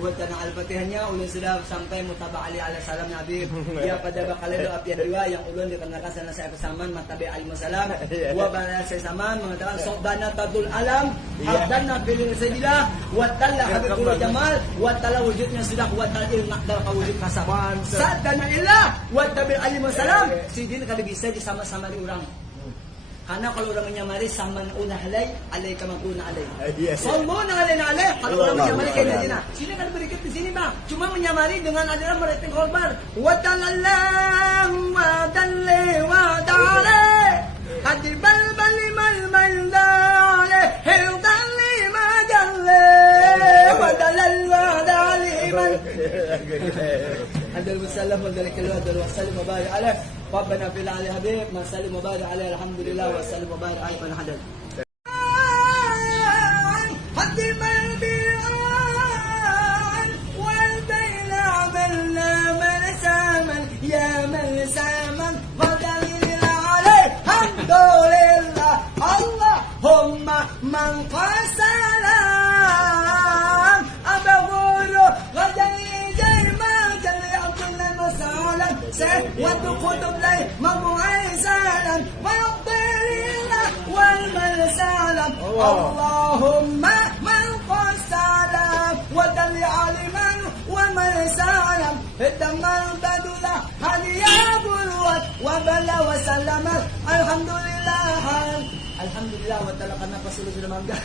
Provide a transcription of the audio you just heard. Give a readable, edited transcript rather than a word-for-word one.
Huwag ng Al-Fatihahnya, ulun sudah sampai mutabak ali ala salam Nabi. Ya pada bakal itu apian dua yang ulun dikenakan sana saya pesaman matabi alim salam. Wa bana saya saman mengatakan sobana tadul alam, abdana bilin sajilah, wa talla habibul jamal, wa talla wujudnya sudah wa tal ilma dal wujud kasaban. Sadana illah wa tabi alim salam. Sidin kada bisa disama-sama di orang. Karena kalau orang menyamari saman una halay, alay ka maguna alay. Salmo na alay. Kalau orang menyamari kaya na. Sila kan berikut di sini bang. Cuma menyamari dengan adalah merating korban. Wadalallah, wadalle, wadale. Hadibal balimal mandale. Hildali madalle. Wadalal wadali man. Adal wasallam wadalik kalu adal wasallam wabarik alaih. ربنا في العلي حبيب ما سلم وبارك عليه الحمد لله وسلم وبارك عليه فالحدث قدم البيعان والبين عملنا من سامن يا من سامن ودليل عليه الحمد لله اللهم من قسلام أبغور غدني جيما جلي عبدنا مسالا وانتو خطب لي مبعيسالا ويقضي الله والمرسالا اللهم من قسالا ودلي علما ومرسالا الدمر بدلا هديا بلوت وبلا وسلم الحمد لله وتلقى النفس لجل مانجا